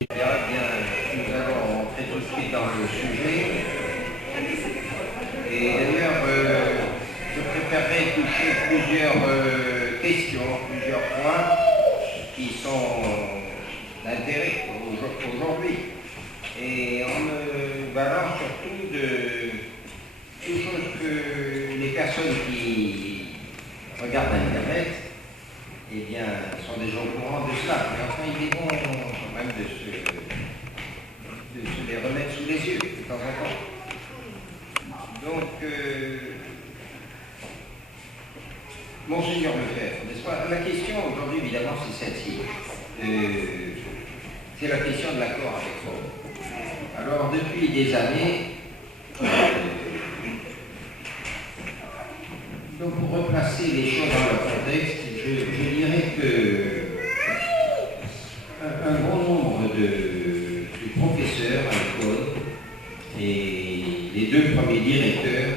Bien, nous allons entrer tout de suite dans le sujet. Et d'ailleurs, je préférerais toucher plusieurs questions, plusieurs points qui sont d'intérêt aujourd'hui. Et on me balance surtout de toutes choses que les personnes qui regardent Internet eh bien, sont déjà au courant de cela. Mais enfin, il est bon quand même de se les remettre sous les yeux de temps en temps. Donc, Monseigneur Lefebvre, n'est-ce pas? La question aujourd'hui, évidemment, c'est celle-ci. C'est la question de l'accord avec Rome. Alors, depuis des années, donc pour replacer les choses dans leur contexte, je dirais que un bon nombre de professeurs à l'école et les deux premiers directeurs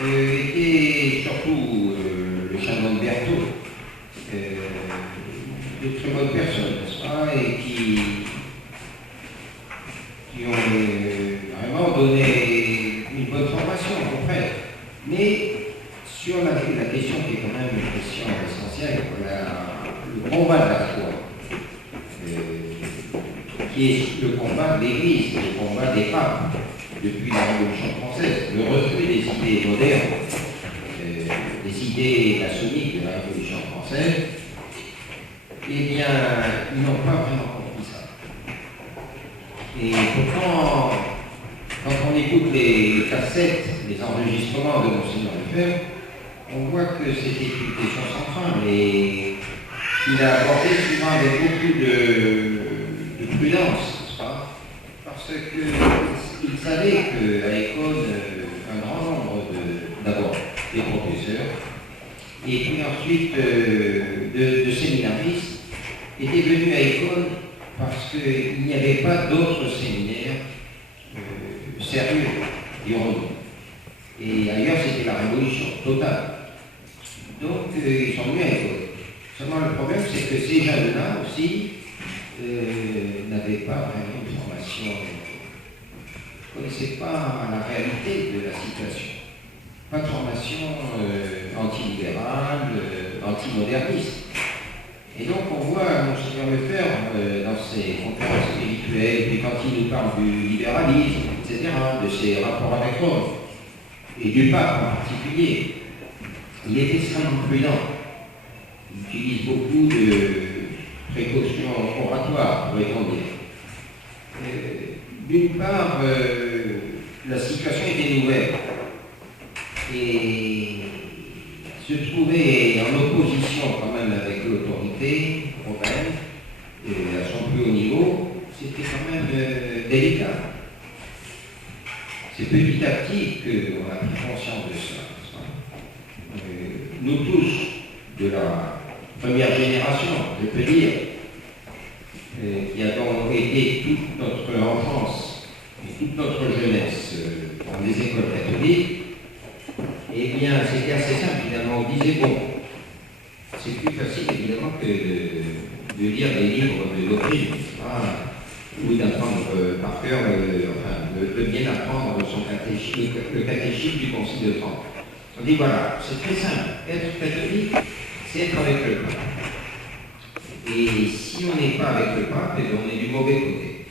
étaient surtout le chanoine Berthaud, de très bonnes personnes, n'est-ce pas, et qui ont vraiment donné une bonne formation aux prêtres. Mais sur la question qui est quand même une question essentielle, le combat de la foi, qui est le combat de l'Église, le combat des papes, depuis la Révolution française, le refus des idées modernes, des idées maçonniques de la Révolution française, eh bien, ils n'ont pas vraiment compris ça. Et pourtant, quand on écoute les cassettes, les enregistrements de Monseigneur Lefebvre, on voit que c'était une question centrale et qu'il a abordé souvent avec beaucoup de prudence, n'est-ce pas? Parce qu'il savait qu'à l'école, un grand nombre d'abord des professeurs et puis ensuite de séminaristes étaient venus à l'école parce qu'il n'y avait pas d'autres séminaires sérieux et renommés. Et ailleurs, c'était la révolution totale. Donc, ils sont venus à l'école. Seulement, le problème, c'est que ces jeunes-là aussi n'avaient pas vraiment une formation, ne connaissaient pas la réalité de la situation. Pas de formation antilibérale, antimoderniste. Et donc, on voit Monseigneur Lefebvre dans ses conférences spirituelles, et quand il nous parle du libéralisme, etc., de ses rapports avec Rome, et du pape en particulier, il est extrêmement prudent. Il utilise beaucoup de précautions oratoires, pourrait-on dire. D'une part, la situation était nouvelle et se trouver en opposition quand même avec l'autorité romaine à son plus haut niveau, c'était quand même délicat. C'est petit à petit qu'on a pris conscience de ça. Nous tous, de la première génération, je peux dire, qui avons été toute notre enfance et toute notre jeunesse dans des écoles catholiques, eh bien, c'était assez simple, finalement. On disait, bon, c'est plus facile, évidemment, que de lire des livres de doctrine, ou d'apprendre par cœur, de bien apprendre son catéchisme, le catéchisme du Concile de Trente. On dit, voilà, c'est très simple, être catholique, c'est être avec le pape. Et si on n'est pas avec le pape, on est du mauvais côté.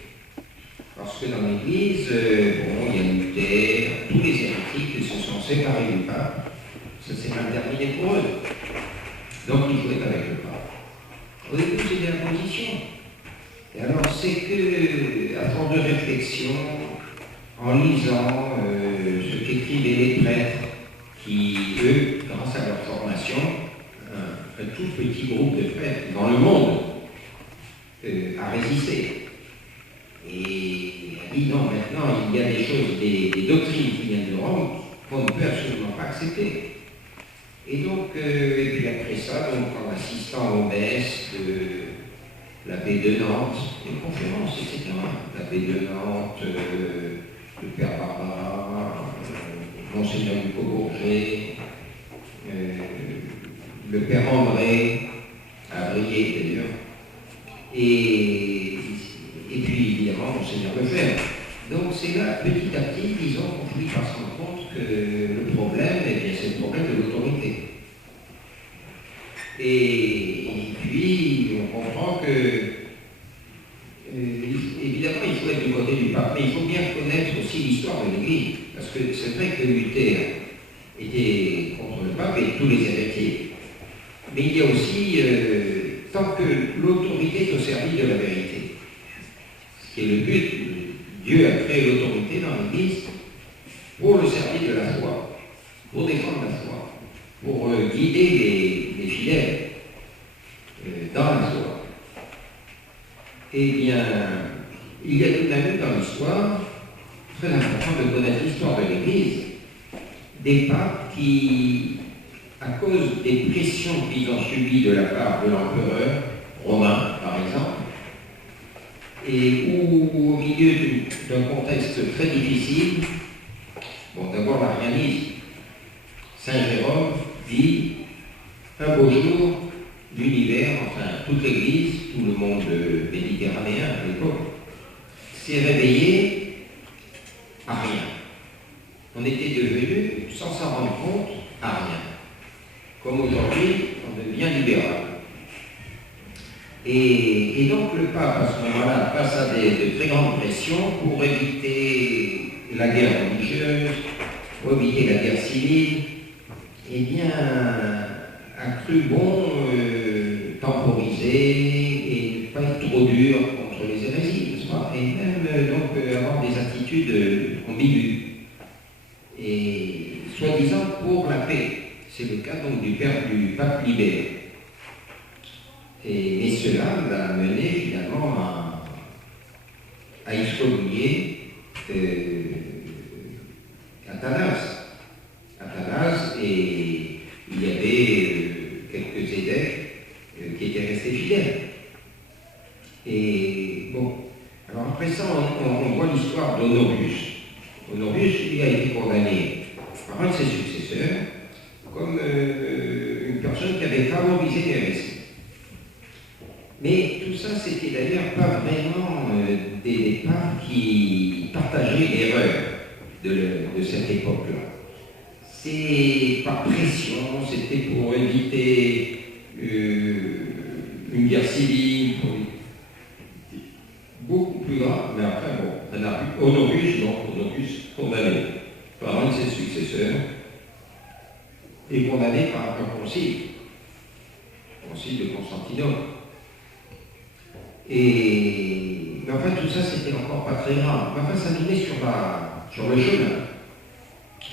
Parce que dans l'Église, bon, il y a Luther, tous les hérétiques se sont séparés du pape, ça s'est mal terminé pour eux. Donc il faut être avec le pape. Au début, c'était la position. Et alors, c'est que, à force de réflexion, en lisant ce qu'écrivaient les prêtres, qui, eux, grâce à leur formation, un tout petit groupe de prêtres dans le monde a résisté. Et a dit non, maintenant, il y a des choses, des doctrines qui viennent de Rome qu'on ne peut absolument pas accepter. Et donc, et puis après ça, donc, en assistant aux messes de l'abbé de Nantes, les conférences, etc. L'abbé de Nantes, le père Barbara, Monseigneur Ducos-Bourget, le père André, à Briey d'ailleurs, et Monseigneur Lefebvre. Donc c'est là, petit à petit, disons, qu'on finit par se rendre compte que le problème, eh bien, c'est le problème de l'autorité. Et puis, on comprend que, évidemment, il faut être du côté du pape, mais il faut bien connaître aussi l'histoire de l'Église. Parce que c'est vrai que Luther était contre le pape et tous les héritiers. Mais il y a aussi, tant que l'autorité est au service de la vérité, ce qui est le but, Dieu a créé l'autorité dans l'Église pour le service de la foi, pour défendre la foi, pour guider les fidèles dans la foi. Eh bien, il y a tout à l'heure dans l'histoire, très important de connaître l'histoire de l'Église, des papes qui, à cause des pressions qu'ils ont subies de la part de l'empereur romain, par exemple, et où, au milieu d'un contexte très difficile, bon, d'abord l'arianisme, Saint Jérôme dit, un beau jour, l'univers, enfin toute l'Église, tout le monde méditerranéen à l'époque, s'est réveillé à rien. On était devenu, sans s'en rendre compte, à rien. Comme aujourd'hui, on devient libéral. Et donc le pape, à ce moment-là, face à de très grandes pressions pour éviter la guerre religieuse, pour éviter la guerre civile, eh bien, a cru bon temporiser et ne pas être trop dur contre les hérésies, n'est-ce pas? Et même donc avoir des attitudes ambiguës. Et soi-disant pour la paix. C'est le cas donc du pape libéré. Mais cela l'a mené finalement à excommunier Athanase, et il y avait quelques évêques qui étaient restés fidèles. Et bon, alors après ça, on voit l'histoire d'Honorius. Honorius, lui, a été condamné par un de ses successeurs comme une personne qui avait favorisé l'hérésie. Mais tout ça, c'était d'ailleurs pas vraiment des papes qui partageaient l'erreur de cette époque-là. C'est par pression, c'était pour éviter une guerre civile, beaucoup plus grave, mais après, bon, Honorius condamné par un de ses successeurs et condamné par un concile de Constantinople. Mais enfin, tout ça, c'était encore pas très grave. Mais enfin, ça nous met sur le chemin.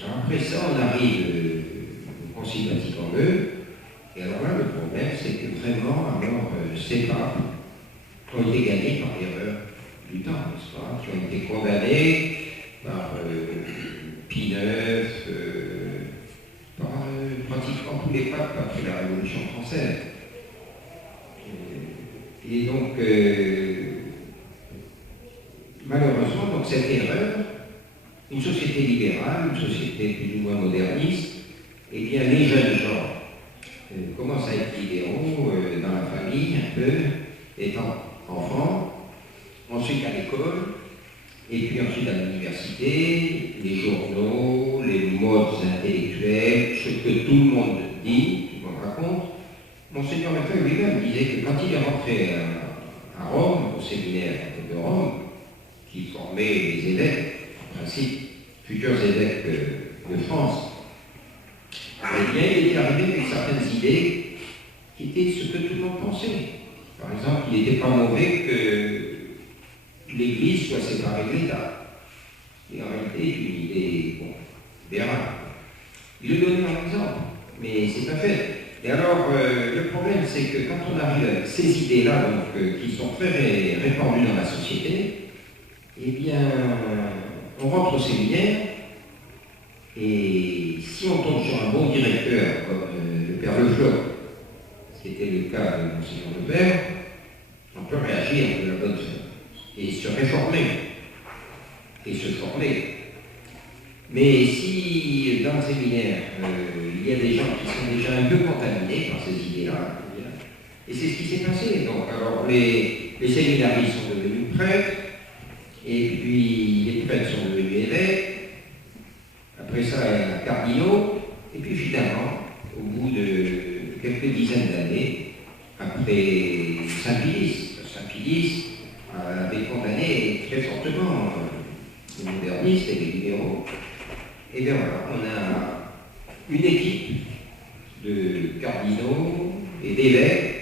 Alors, après ça, on arrive au Concile Vatican II, et alors là, le problème, c'est que vraiment, alors, ces papes ont été gagnés par l'erreur du temps, n'est-ce pas, qui ont été condamnés par Pie IX, par pratiquement tous les papes après la Révolution française. Et donc, malheureusement, donc, cette erreur, une société libérale, une société plus ou moins moderniste, eh bien, les jeunes gens commencent à être libéraux dans la famille, un peu, étant enfants, ensuite à l'école, et puis ensuite à l'université, les journaux, les modes intellectuels, ce que tout le monde dit, tout le monde raconte. Monseigneur Lefebvre lui-même disait que quand il est rentré à Rome, au séminaire de Rome, qui formait les évêques, en principe, futurs évêques de France, eh bien, il était arrivé avec certaines idées qui étaient ce que tout le monde pensait. Par exemple, il n'était pas mauvais que l'Église soit séparée de l'État. Et en réalité, une idée, bon, libérale. Il le donnait un exemple, mais c'est pas fait. Et alors, le problème, c'est que quand on arrive avec ces idées-là, qui sont très répandues dans la société, eh bien, on rentre au séminaire, et si on tombe sur un bon directeur, comme le père Lefloc, ce qui était le cas de Monseigneur Lefebvre, on peut réagir de la bonne façon, et se réformer, et se former. Mais si dans le séminaire, il y a des gens qui sont déjà un peu contaminés par ces idées-là, et c'est ce qui s'est passé. Donc, alors, les séminaristes sont devenus prêtres, et avait condamné très fortement les modernistes et les libéraux. Et bien voilà, on a une équipe de cardinaux et d'évêques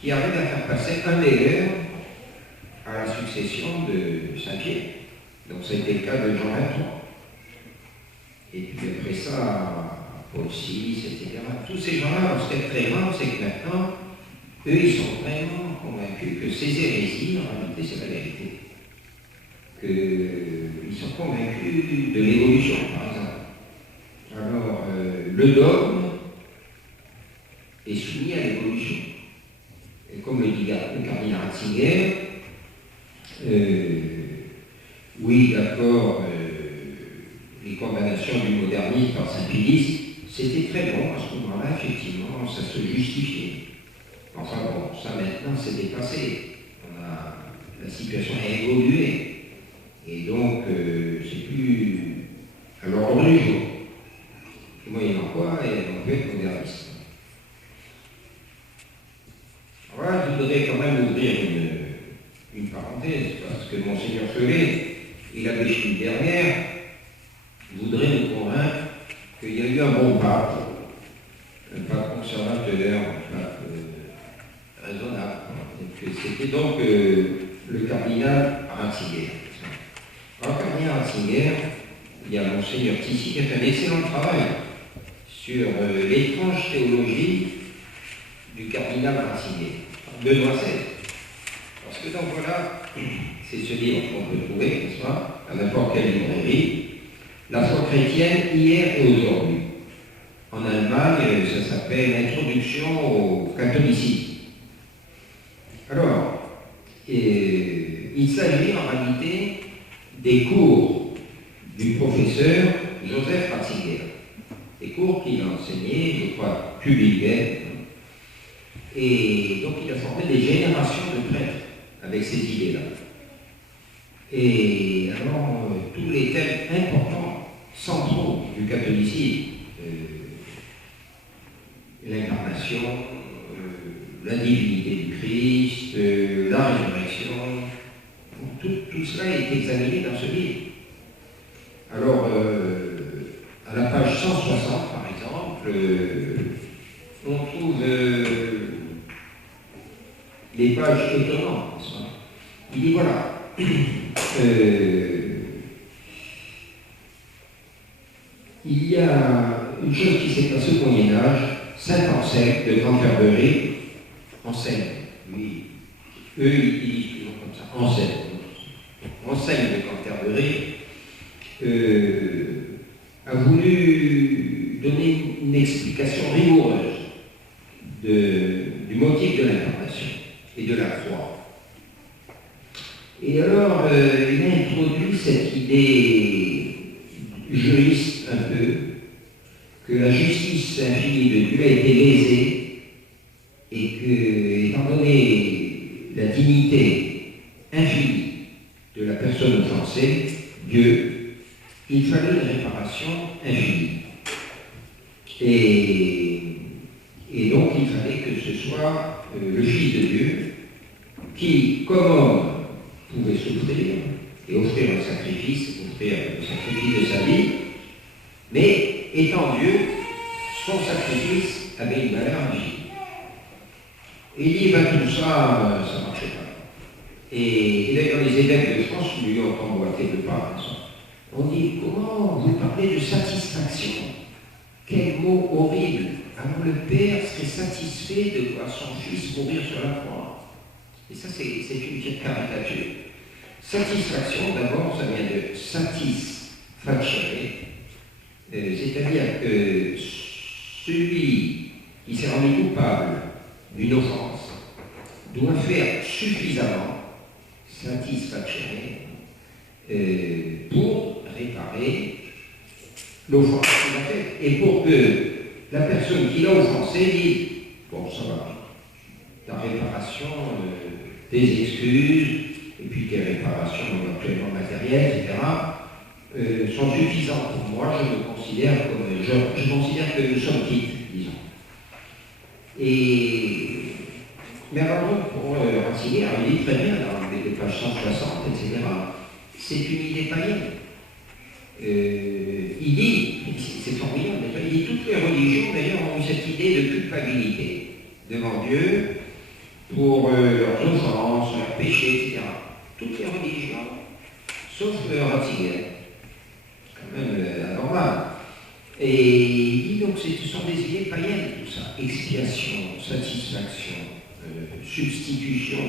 qui arrivent à faire passer un des leurs à la succession de Saint-Pierre. Donc ça a été le cas de Jean XXIII. Et puis après ça, Paul VI, etc. Tous ces gens-là, ce qui est très grave, c'est que maintenant, eux, ils sont vraiment convaincus que ces hérésies, en réalité, c'est la vérité. Qu'ils sont convaincus de l'évolution, par exemple. Alors, le dogme est soumis à l'évolution. Et comme le dit le cardinal Ratzinger, oui, d'accord, les condamnations du modernisme par Saint-Pédis, c'était très bon à ce moment-là, effectivement, ça se justifiait. Enfin bon, ça maintenant c'est dépassé. La situation a évolué. Et donc, c'est plus à l'ordre du jour. Moyennant quoi, on peut être moderniste. Alors là, je voudrais quand même ouvrir une parenthèse, parce que Monseigneur Felet et l'abbé Schmidt-Dernière voudraient nous convaincre qu'il y a eu un bon pape, un pape conservateur, un pape raisonnable. C'était donc le cardinal Ratzinger. Alors, le cardinal Ratzinger, il y a Monseigneur Tissy qui a fait un excellent travail sur l'étrange théologie du cardinal Ratzinger, Benoît XVI. Parce que donc voilà, c'est ce livre qu'on peut trouver, n'est-ce pas, à n'importe quelle librairie, La foi chrétienne hier et aujourd'hui. En Allemagne, ça s'appelle Introduction au catholicisme. Alors, il s'agit en réalité des cours du professeur Joseph Ratzinger. Des cours qu'il a enseignés, je crois, Tübingen. Et donc il a formé des générations de prêtres avec ces idées-là. Et alors, tous les thèmes importants, centraux du catholicisme, l'incarnation, la divinité du Christ, la résurrection, tout cela est examiné dans ce livre. Alors, à la page 160, par exemple, on trouve les pages étonnantes, n'est-ce pas? Il dit voilà, il y a une chose qui s'est passée au Moyen-Âge, Saint Anselme de Canterbury, Anselme, lui, eux ils disent toujours comme ça, Anselme de Canterbury, a voulu donner une explication rigoureuse du motif de l'incarnation et de la croix. Et alors, il a introduit cette idée juriste un peu, que la justice infinie de Dieu a été lésée et que, étant donné la dignité infinie de la personne offensée, Dieu, il fallait une réparation infinie. Et donc, il fallait que ce soit le Fils de Dieu qui, comme homme, pouvait souffrir et offrir un sacrifice, offrir le sacrifice de sa vie, mais étant Dieu, son sacrifice avait une valeur infinie. Et il dit, tout ça, ça ne marchait pas. Et d'ailleurs, les évêques de France lui ont emboîté le pas. On dit, comment vous parlez de satisfaction? Quel mot horrible! Alors le Père serait satisfait de voir son Fils mourir sur la croix. Et ça, c'est une petite caricature. Satisfaction, d'abord, ça vient de satisfacere, c'est-à-dire que celui qui s'est rendu coupable d'une offense doit faire suffisamment satisfacere pour réparer l'offense qu'il a faite. Et pour que la personne qui l'a offensé dise bon, ça va, ta réparation, tes excuses, et puis tes réparations éventuellement matérielles, etc., sont suffisantes pour moi. Je considère que nous sommes quittes, disons. Mais alors, pour Ratzinger, il dit très bien dans les 1960, etc., c'est une idée païenne. Il dit, c'est formidable, il dit toutes les religions d'ailleurs ont eu cette idée de culpabilité devant Dieu pour leurs offenses, leurs péchés, etc. Toutes les religions, sauf Ratzinger, quand même anormal. Et il dit donc ce sont des idées païennes, tout ça. Expiation, satisfaction, substitution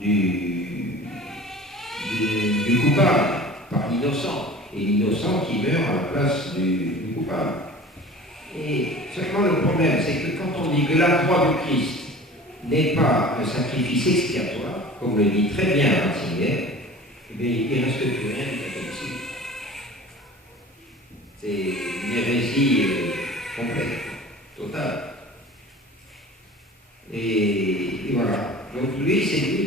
du coupable par l'innocent, et l'innocent qui meurt à la place du coupable. Et seulement le problème, c'est que quand on dit que la croix du Christ n'est pas un sacrifice expiatoire, comme le dit très bien Ratzinger, eh bien, il ne reste plus rien de catholicisme. C'est une hérésie complète, totale. Et voilà. Donc lui, c'est lui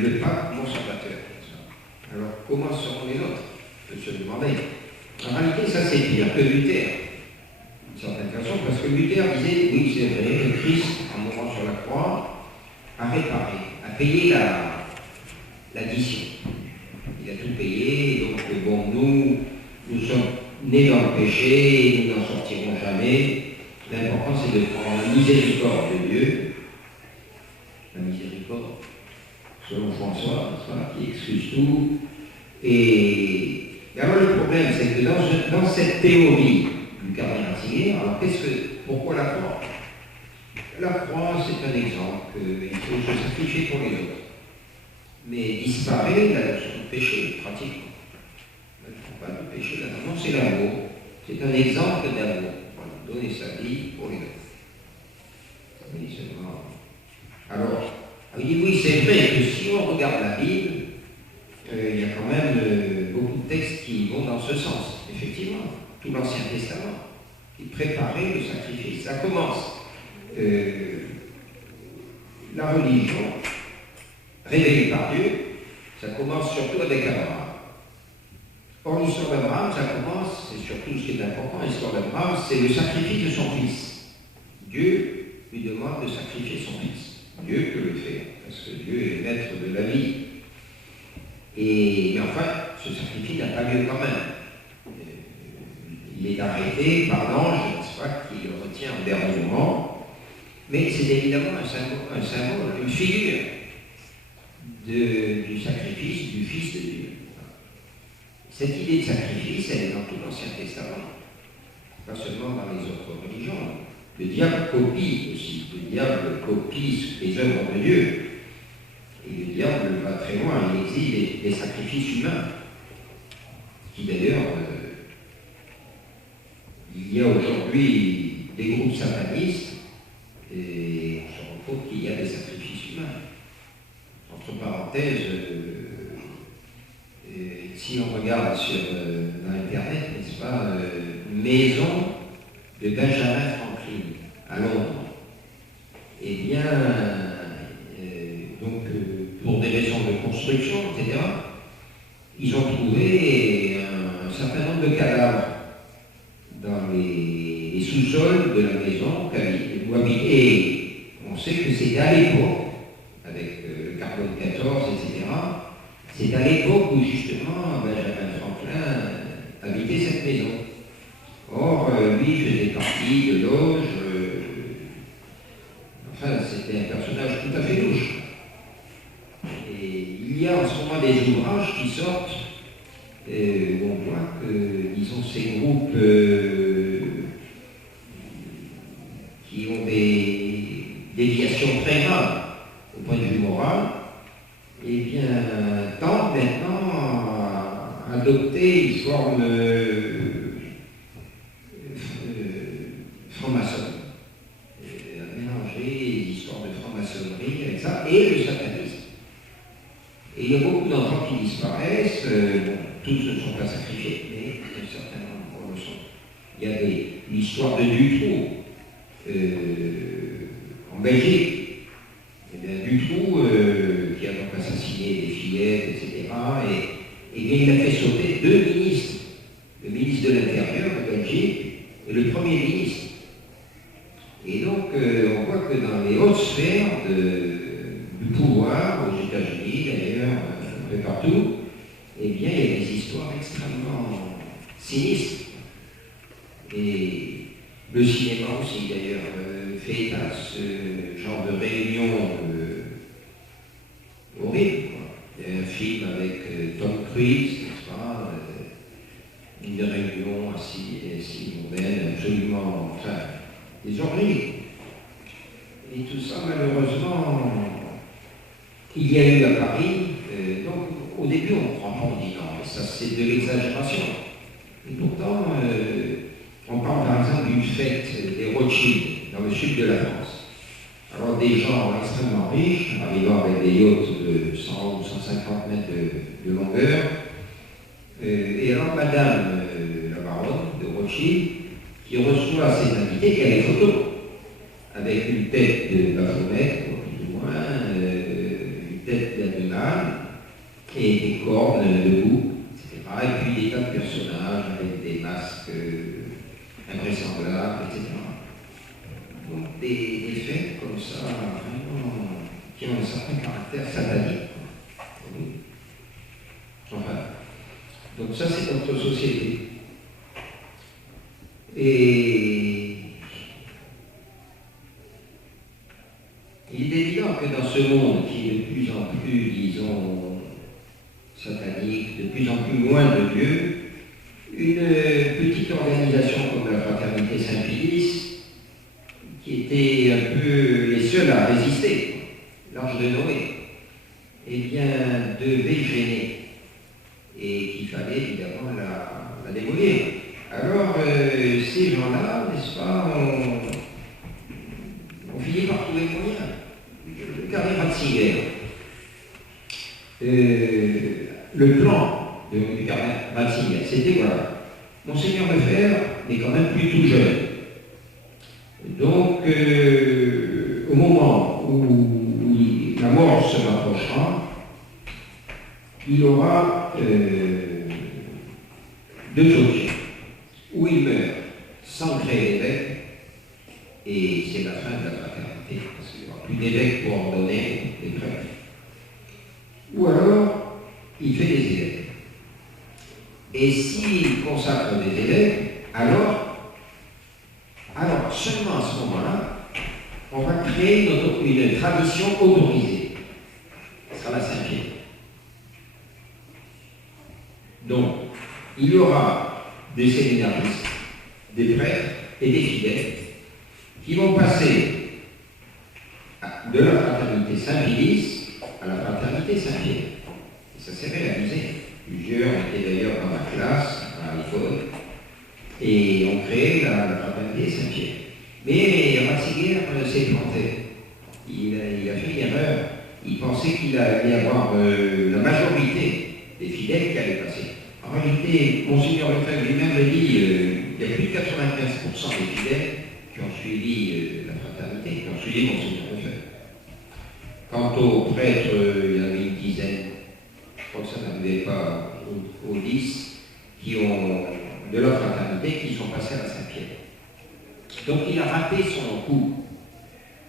le pape conservateur. Alors comment seront les autres? Je peux se demander. En réalité, ça c'est pire que Luther, d'une certaine façon, parce que Luther disait, oui c'est vrai, le Christ, en mourant sur la croix, a réparé, a payé l'addition. Il a tout payé, donc bon, nous sommes nés dans le péché, et nous n'en sortirons jamais. L'important c'est de prendre la miséricorde de Dieu, la miséricorde, selon François, qui excuse tout. Et alors le problème, c'est que dans cette théorie du cardinal Ratzinger, alors pourquoi la croix? La croix, c'est un exemple qu'il faut se sacrifier pour les autres. Mais disparaît la notion de péché, pratiquement. Il ne faut pas de péché là-dedans. Non, c'est l'amour. C'est un exemple d'amour. Voilà, donner sa vie pour les autres. Oui, seulement. Alors, il dit oui, c'est vrai que si on regarde la Bible, il y a quand même beaucoup de textes qui vont dans ce sens. Effectivement, tout l'Ancien Testament, qui préparait le sacrifice. Ça commence. La religion, révélée par Dieu, ça commence surtout avec Abraham. Or, l'histoire d'Abraham, ça commence, c'est surtout ce qui est important, l'histoire d'Abraham, c'est le sacrifice de son fils. Dieu lui demande de sacrifier son fils. Dieu peut le faire, parce que Dieu est le maître de la vie. Mais enfin, ce sacrifice n'a pas lieu quand même. Il est arrêté par l'ange, n'est-ce pas, qui le retient en dernier moment. Mais c'est évidemment un symbole, une figure du sacrifice du Fils de Dieu. Cette idée de sacrifice, elle est dans tout l'Ancien Testament, pas seulement dans les autres religions. Le diable copie aussi, le diable copie les œuvres de Dieu. Et le diable va très loin, il exige des sacrifices humains, qui d'ailleurs, il y a aujourd'hui des groupes satanistes, et on se rend compte qu'il y a des sacrifices humains. Entre parenthèses, si on regarde dans Internet, n'est-ce pas, maison de Benjamin Franklin à Londres. Eh bien, pour des raisons de construction, etc., ils ont trouvé un certain nombre de cadavres dans les sous-sols de la maison où habitaient. On sait que c'était à l'époque, avec le carbone 14, etc., c'est à l'époque où justement Benjamin Franklin habitait cette maison. Or, lui faisait partie de loge. Enfin, c'était un personnage tout à fait louche. Et il y a en ce moment des ouvrages qui sortent où on voit que, disons, ces groupes qui ont des déviations très graves au point de vue moral, eh bien, tendent maintenant à adopter une forme franc-maçonne, à mélanger les histoires de franc-maçonnerie avec ça, et le satanisme. Et il y a beaucoup d'enfants qui disparaissent, tous ne sont pas sacrifiés, mais un certain nombre le sont. Il y a l'histoire de Dutroux en Belgique. Eh bien, Dutroux, qui a donc assassiné des fillettes, etc., et bien, il a fait sauter deux ministres, le ministre de l'Intérieur de Belgique et le Premier ministre. Et donc, on voit que dans les hautes sphères du pouvoir, aux États-Unis d'ailleurs, peu partout, eh bien, il y a des histoires extrêmement sinistres. Et le cinéma aussi, d'ailleurs, fait à ce genre de réunion horrible. Il y a un film avec Tom Cruise, n'est-ce pas, une réunion assez mondaine, absolument, enfin, des horribles. Et tout ça, malheureusement, il y a eu à Paris, donc au début on croit pas, on dit non, mais ça c'est de l'exagération. Et pourtant, on parle par exemple d'une fête des Rothschild dans le sud de la France. Alors des gens extrêmement riches, arrivant avec des yachts de 100 ou 150 mètres de longueur. Et alors Madame la baronne de Rothschild, qui reçoit ses invités, qui a les photos, avec une tête de Baphomet, plus ou moins, une tête d'animal, et des cornes debout, etc. Et puis des tas de personnages avec des masques invraisemblables, etc. Donc des faits comme ça, vraiment, qui ont un certain caractère satanique. Enfin, donc ça c'est notre société. Et il est évident que dans ce monde qui est de plus en plus, disons, satanique, de plus en plus loin de Dieu, une petite organisation comme la Fraternité Saint-Pilice, qui était un peu les seuls à résister, l'Arche de Noé, eh bien, devait gêner, et qu'il fallait évidemment la démolir. Alors, ces gens-là, n'est-ce pas, on finit par trouver moyen. Le carnet Ratzinger, le plan du carnet Ratzinger, c'était voilà, Monseigneur Lefebvre est quand même plus tout jeune. Donc, au moment où la mort se rapprochera, il aura deux options. Ou il meurt sans créer l'évêque, et c'est la fin de la fraternité, parce qu'il n'y aura plus d'évêque pour ordonner les prêtres. Ou alors, il fait des évêques. Et s'il consacre des évêques, alors seulement à ce moment-là, on va créer une tradition autorisée. Ce sera la Saint-Pierre. Donc, il y aura des séminaristes, des prêtres et des fidèles qui vont passer de la fraternité Saint-Pilice à la fraternité Saint-Pierre. Et ça s'est réalisé. Plusieurs étaient d'ailleurs dans ma classe, à l'école, et ont créé la fraternité Saint-Pierre. Mais Ratzinger s'est planté. Il a fait une erreur. Il pensait qu'il allait y avoir la majorité des fidèles qui allaient passer. En réalité, Monseigneur Lefebvre lui-même l'a dit, il y a plus de 95% des fidèles qui ont suivi la fraternité, qui ont suivi Monseigneur Lefebvre. Quant aux prêtres, il y en avait une dizaine, je crois que ça n'arrivait pas aux 10, qui ont, de leur fraternité, qui sont passés à la Saint-Pierre. Donc il a raté son coup.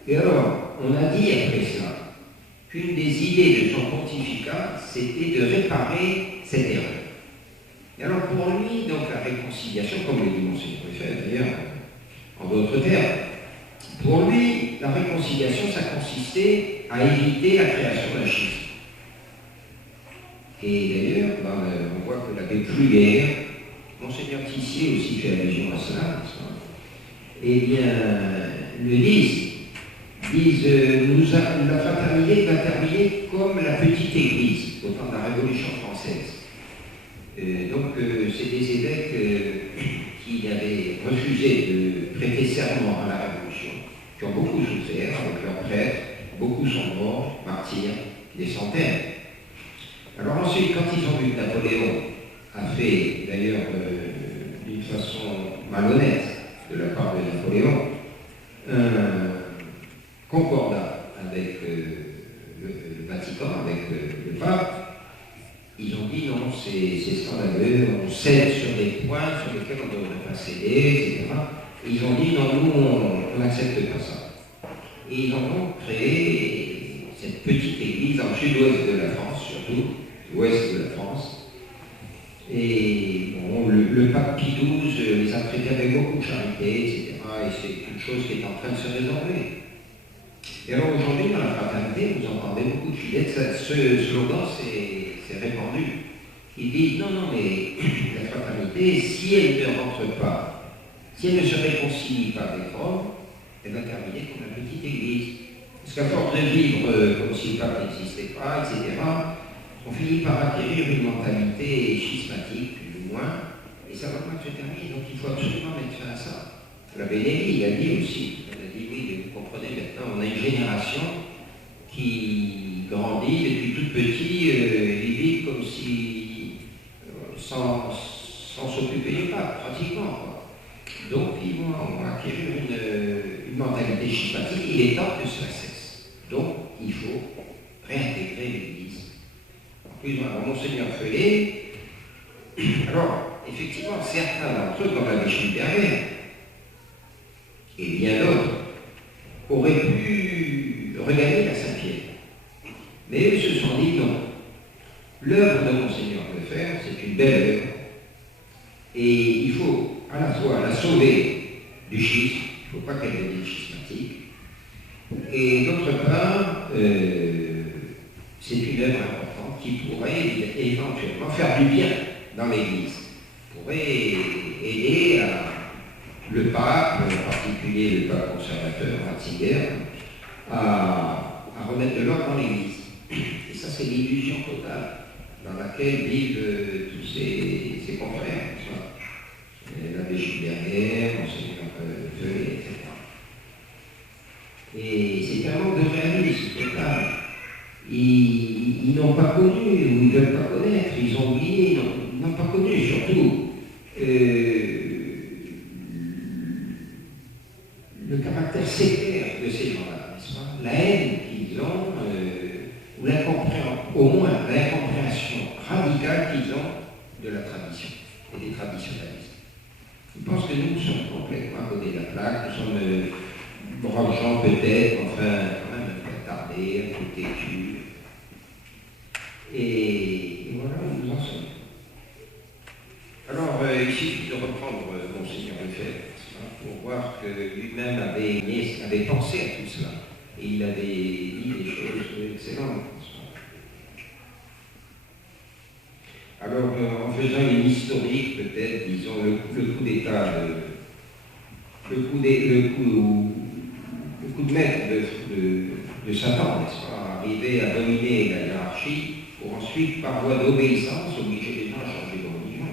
Et alors, on a dit après cela qu'une des idées de son pontificat, c'était de réparer cette erreur. Et alors pour lui, donc la réconciliation, comme le dit Monseigneur Lefebvre d'ailleurs, en d'autres termes, pour lui, la réconciliation, ça consistait à éviter la création d'un schisme. Et d'ailleurs, on voit que l'abbé Pluguer, Monseigneur Tissier aussi fait allusion à cela, eh bien, le disent, la fraternité va terminer comme la petite église au temps de la Révolution française. Donc, c'est des évêques qui avaient refusé de prêter serment à la Révolution, qui ont beaucoup souffert avec leurs prêtres, beaucoup sont morts, martyrs, des centaines. Alors ensuite, quand ils ont vu que Napoléon a fait, d'ailleurs, d'une façon malhonnête de la part de Napoléon, un concordat avec le Vatican, avec le pape, ils ont dit non, c'est scandaleux, on cède sur des points sur lesquels on ne devrait pas céder, etc. Et ils ont dit non, nous, on n'accepte pas ça. Et ils ont donc créé cette petite église dans le sud-ouest de la France, surtout, l'ouest de la France. Et bon, le pape Pie XII les a traités avec beaucoup de charité, etc. Et c'est une chose qui est en train de se résorber. Et alors aujourd'hui, dans la fraternité, vous entendez beaucoup de fidèles, ce slogan s'est répandu. Il dit non, non, mais la fraternité, si elle ne rentre pas, si elle ne se réconcilie pas avec Rome, elle va terminer comme la petite église. Parce qu'à force de vivre comme si le pape n'existait pas, etc., on finit par acquérir une mentalité schismatique, plus ou moins, et ça va pas se terminer. Donc il faut absolument mettre fin à ça. La Benelli, il a dit aussi, elle a dit oui, mais vous comprenez, maintenant on a une génération qui grandit depuis tout petit, et vit comme si sans s'occuper du pape, pratiquement. Quoi. Donc ils vont acquérir une mentalité schismatique, il est temps que cela cesse. Donc il faut réintégrer l'Église. En plus, Monseigneur Feulé, alors effectivement, certains d'entre eux, comme l'abbé Schilberger, et bien d'autres, auraient pu regagner la Saint-Pierre. Mais eux se sont dit non. L'œuvre de Monseigneur Lefebvre, c'est une belle œuvre. Et il faut à la fois la sauver du schisme, il ne faut pas qu'elle devienne schismatique. Et d'autre part, c'est une œuvre importante qui pourrait éventuellement faire du bien dans l'Église, pourrait aider le pape, en particulier le pape conservateur Ratzinger, à remettre de l'ordre dans l'Église. Et ça, c'est l'illusion totale dans laquelle vivent tous ces confrères, l'abbé Schilberger, Monseigneur Feulé, etc. Et c'est un manque de réalisme total. Ils n'ont pas connu, ou ils ne veulent pas connaître, ils ont oublié, ils n'ont pas connu surtout le caractère sectaire de ces gens-là, n'est-ce pas? La haine qu'ils ont, ou au moins l'incompréhension radicale qu'ils ont de la tradition et des traditionnalistes. Je pense que nous sommes complètement à côté de la plaque, nous sommes braves gens peut-être, enfin quand même un peu attardés, un peu têtus. Et voilà où nous en sommes. Alors, il suffit de reprendre Monseigneur Lefebvre pour voir que lui-même avait pensé à tout cela. Et il avait dit des choses excellentes. Alors, en faisant une historique, peut-être, disons, le coup d'État, le coup de maître de Satan, n'est-ce pas, arriver à dominer la hiérarchie pour ensuite, par voie d'obéissance, obliger les gens à changer de religion.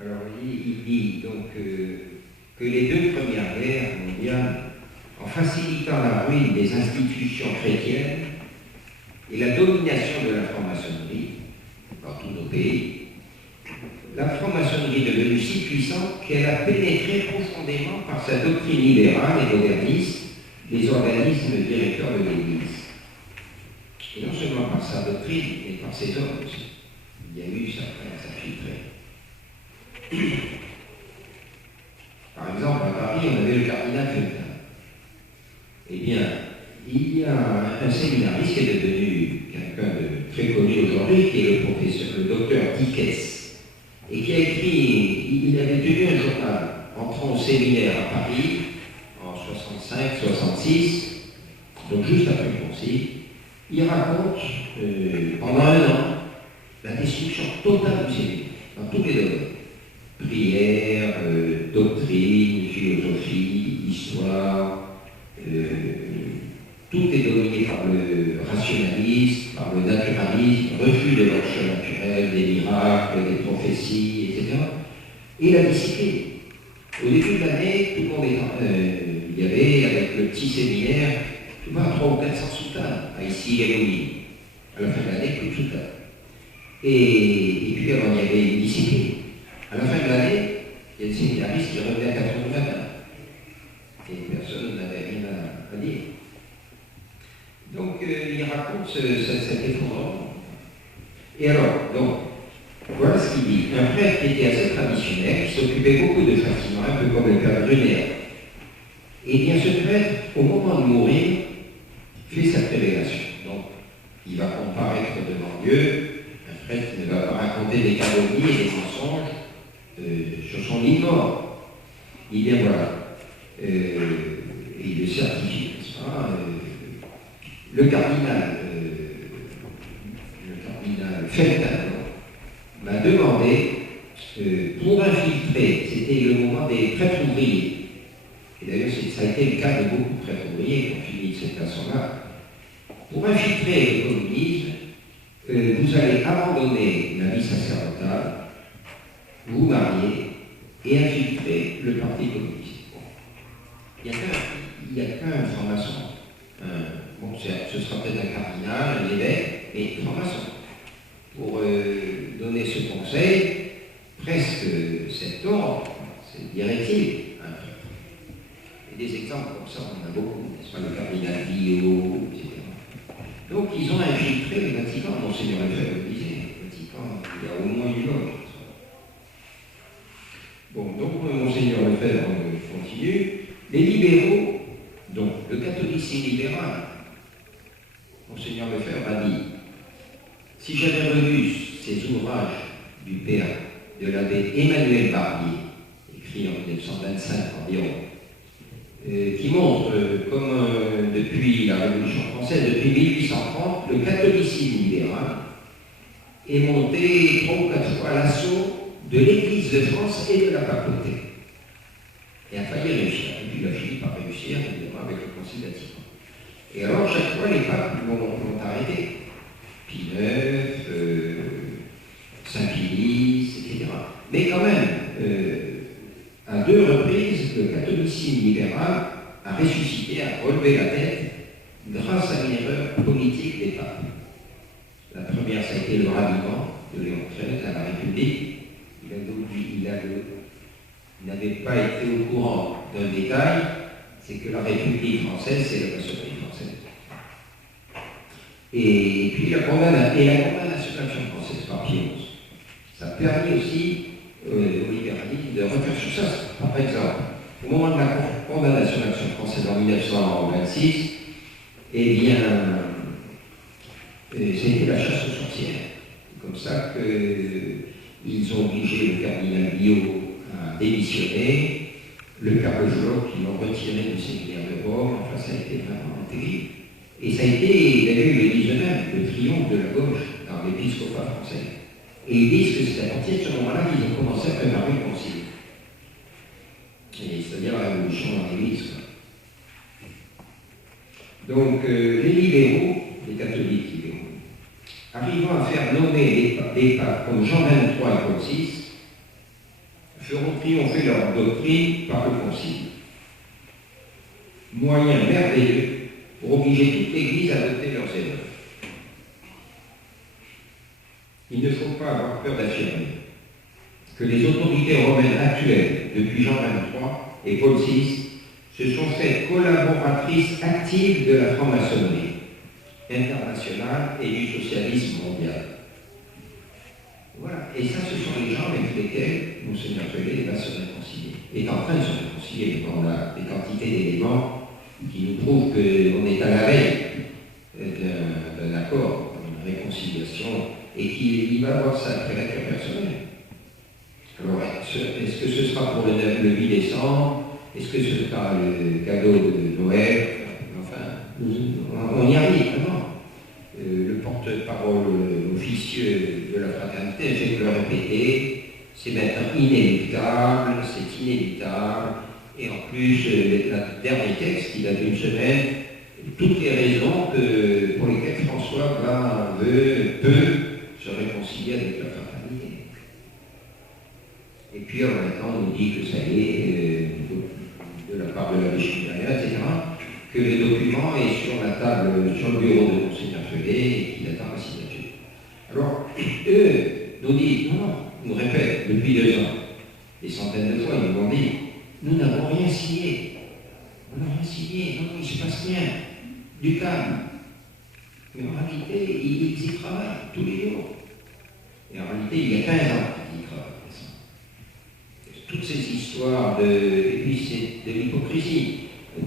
Alors, il dit donc que les deux premières guerres mondiales, en facilitant la ruine des institutions chrétiennes et la domination de la franc-maçonnerie dans tous nos pays, la franc-maçonnerie est devenue si puissante qu'elle a pénétré profondément par sa doctrine libérale et moderniste les organismes directeurs de l'Église. Et non seulement par sa doctrine, mais par ses hommes aussi. Il y a eu certains infiltrés. Par exemple, à Paris, on avait le cardinal Feltin. Eh bien, il y a un séminariste qui est devenu quelqu'un de très connu aujourd'hui, qui est le docteur Dickès, et qui a écrit, il avait tenu un journal entrant au séminaire à Paris en 65-66, donc juste après le concile. Il raconte pendant un an la destruction totale du séminaire, dans tous les domaines. Prière, doctrine, philosophie, histoire, tout est dominé par le rationalisme, par le naturalisme, refus de l'action naturelle, des miracles, des prophéties, etc. Et la discipline. Au début de l'année, tout le monde il y avait, avec le petit séminaire, 300 ou 400 soutanes, à ici et Louis. À la fin de l'année, plus de soutanes. Et puis, alors, il y avait une discipline. À la fin de l'année, il y a des séminaristes qui revenaient à 4 heures du matin. Et personne n'avait rien à dire. Donc, il raconte cet effondrement. Et alors, donc, voilà ce qu'il dit. Un prêtre qui était assez traditionnel, qui s'occupait beaucoup de châtiments, un Brunner. Et bien ce prêtre, au moment de mourir, fait cette révélation. Donc, il va comparaître devant Dieu. Un prêtre ne va pas raconter des calomnies et des mensonges sur son lit mort. Il dit voilà, et il le certifie, n'est-ce pas le cardinal Felton m'a demandé, pour infiltrer, c'était le moment des prêtres ouvriers, et d'ailleurs ça a été le cas de beaucoup de prêtres ouvriers qui ont fini de cette façon-là, pour infiltrer le communisme, vous allez abandonner la vie sacerdotale, vous marier et infiltrer le parti communiste. Il n'y a qu'un franc-maçon. Bon, ce sera peut-être un cardinal, un évêque, mais franc-maçon. Pour donner ce conseil, presque cet ordre, cette directive. Et des exemples comme ça, on en a beaucoup, n'est-ce pas, le cardinal Guillaume, etc. Donc ils ont infiltré le Vatican, Monseigneur Lefebvre le disait, le Vatican, il y a au moins une loge. Bon, donc Monseigneur Lefebvre continue. Les libéraux, donc le catholicisme libéral, Monseigneur Lefebvre a dit, si j'avais relu ces ouvrages du père de l'abbé Emmanuel Barbier, écrit en 1925 environ, qui montre comme depuis la Révolution française, depuis 1830, le catholicisme libéral est monté 3 ou 4 fois à l'assaut de l'Église de France et de la papauté. Et a failli réussir. Et puis il a fini par réussir, évidemment, avec le Concile Vatican. Et alors, chaque fois, les papes l'ont arrêté. Pie IX, Saint-Pilice, etc. Mais quand même, à 2 reprises, le catholicisme libéral a ressuscité, a relevé la tête grâce à une erreur politique des papes. La première, ça a été le ralliement de Léon XIII à la République. Il n'avait pas été au courant d'un détail, c'est que la République française, c'est la maçonnerie française. Et puis la condamnation de l'action française par Pie XI. Ça a permis aussi au libéralisme de refaire sur ça. Par exemple, au moment de la condamnation de l'action française en 1926, eh bien, c'était la chasse aux sorcières. C'est comme ça qu'ils ont obligé le cardinal Biot à démissionner, le père de Jolot qui l'ont retiré du séminaire de Rome. Enfin, ça a été vraiment terrible. Et ça a été, d'ailleurs, ils le disent eux-mêmes, le triomphe de la gauche dans l'épiscopat français. Et ils disent que c'est à partir de ce moment-là qu'ils ont commencé à préparer le concile. C'est-à-dire la révolution dans l'Église. Donc, les libéraux, les catholiques libéraux, arrivant à faire nommer des papes comme Jean XXIII et Paul VI, feront triompher leur doctrine par le concile. Moyen merveilleux pour obliger toute l'Église à adopter leurs erreurs. Il ne faut pas avoir peur d'affirmer que les autorités romaines actuelles, depuis Jean XXIII et Paul VI, se sont faites collaboratrices actives de la franc-maçonnerie internationale et du socialisme mondial. Voilà. Et ça, ce sont les gens avec lesquels Monseigneur Pelé va se réconcilier. Est en train de se réconcilier. On a des quantités d'éléments qui nous prouvent qu'on est à la veille d'un accord, d'une réconciliation, et qu'il va avoir sa caractère personnelle. Alors, est-ce que ce sera pour le 8 décembre? Est-ce que ce sera le cadeau de Noël? Enfin, on y arrive vraiment. Le porte-parole officieux de la fraternité, je vais le répéter, c'est maintenant inéluctable, c'est inévitable, et en plus, le dernier texte, il a d'une semaine, toutes les raisons pour lesquelles François peut se réconcilier avec la fraternité. Et puis en même temps, on nous dit que ça y est, de la part de l'abbé Chigaria, etc., que le document est sur la table, sur le bureau de Monseigneur Felet et qu'il attend la signature. Alors, eux nous disent, non, nous répètent depuis 2 ans, des centaines de fois, ils nous ont dit, nous n'avons rien signé. On n'a rien signé, non, il ne se passe rien. Du calme. Mais en réalité, ils y travaillent tous les jours. Et en réalité, il y a 15 ans qu'ils y travaillent. Toutes ces histoires histoire et puis c'est de l'hypocrisie,